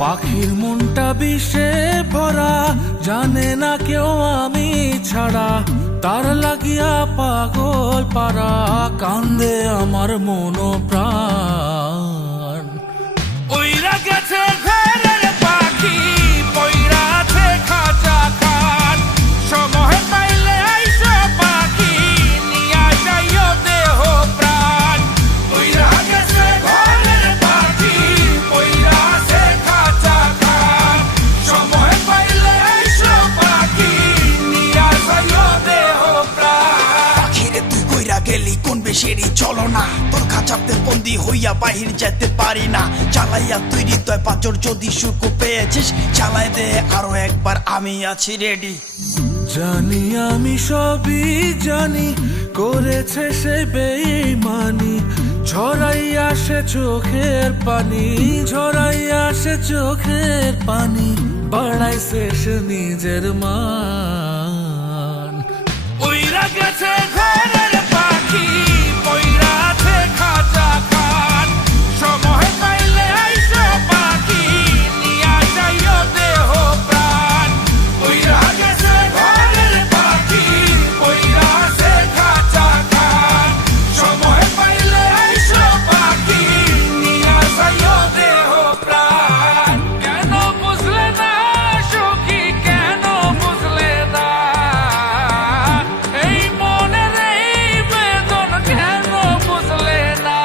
পাখির মনটা বিষে ভরা, জানে না কেউ আমি ছাড়া, তার লাগিয়া পাগল পারা, কান্দে আমার মন প্রাণ। ওইরা গেছে ঘরের পাখি, পইরা আছে খাঁচা খান, সময় পাইলে আইসো পাখি, নিয়া যাইও দেহ প্রাণ। ওইরা গেছে ঘরের পাখি, পইরা আছে খাঁচা খান, সময় পাইলে আইসো পাখি, নিয়া যাইও দেহ প্রাণ। পাখিরে তুই কইরা গেলি কোন বেশেরই চলো না, তোর খাঁচাতে বন্দি হইয়া বাহির যেতে পারি না। চালাইয়া তুই হৃদয় পাচর, যদি সুখ পেয়েছিস চালাই দে আরো একবার, আমি আছি রেডি। জানি আমি সবই জানি, করেছে সে বেঈমানি, ঝরাইয়া সে চোখের পানি, ঝরাইয়া সে চোখের পানি, বাড়াইছে সে নিজের মান। ওইরা গেছে ঘরের পাখি, পইরা আছে খাঁচা খান, সময় পাইলে আইসো পাখি, নিয়া যাইও দেহ প্রাণ। ওইরা গেছে ঘরের পাখি, পইরা আছে খাঁচা খান, সময় পাইলে আইসো পাখি, নিয়া যাইও দেহ প্রাণ। কেন বুঝলে না সখী, কেন বুঝলে না এই মনের এই বেদন, কেন বুঝলে না?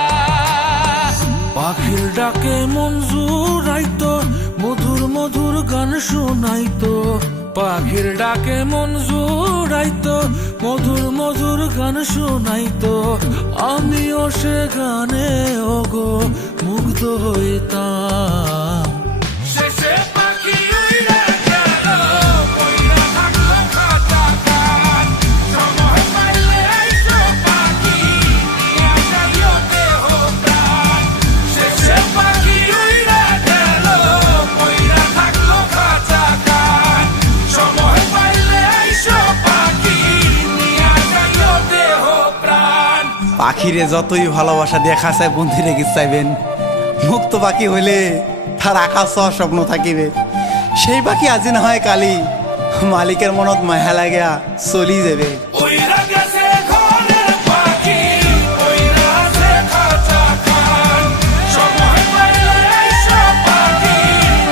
পাখির ডাকে মন জুড়াইতো, মধুর মধুর গান শোনাইতো, পাখির ডাকে মন জুড়াইতো, মধুর মধুর গান শোনাইতো, আমিও সে গানে ওগো মুগ্ধ হইতাম। শেষে পাখি উইড়া গেল, পইড়া থাকলো খাঁচা খান, সময় পাইলে আইসো পাখি, নিয়া যাইও দেহ প্রাণ। শেষে পাখি উইড়া গেল, পইড়া থাকলো খাঁচা খান, সময় পাইলে আইসো পাখি, নিয়া যাইও দেহ প্রাণ। পাখিরে যতই ভালোবাসা দিয়ে খাঁচায় বন্দি রেখে চাইবেন, মুক্ত পাখি হইলে তার আকাশ স্বপ্ন থাকিবে। সেই পাখি আজি না হয় কালি, মালিকের মনত মায়া লাগিয়া চলি যাবে। ওইরা গেছে ঘরের পাখি, পইরা আছে খাঁচা খান, সময় পাইলে আইসো পাখি,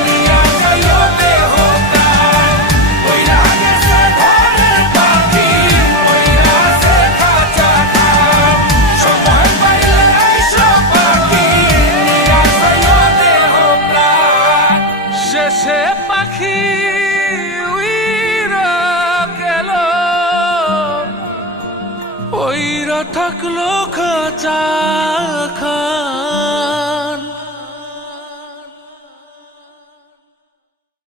নিয়া যাইও দেহ প্রাণ। ওইরা গেছে ঘরের পাখি, পইরা আছে খাঁচা খান, সময় পাইলে আইসো পাখি, নিয়া যাইও দেহ প্রাণ। শেষে পাখি উইরা গেল, পইরা থাকলো খাঁচা খান।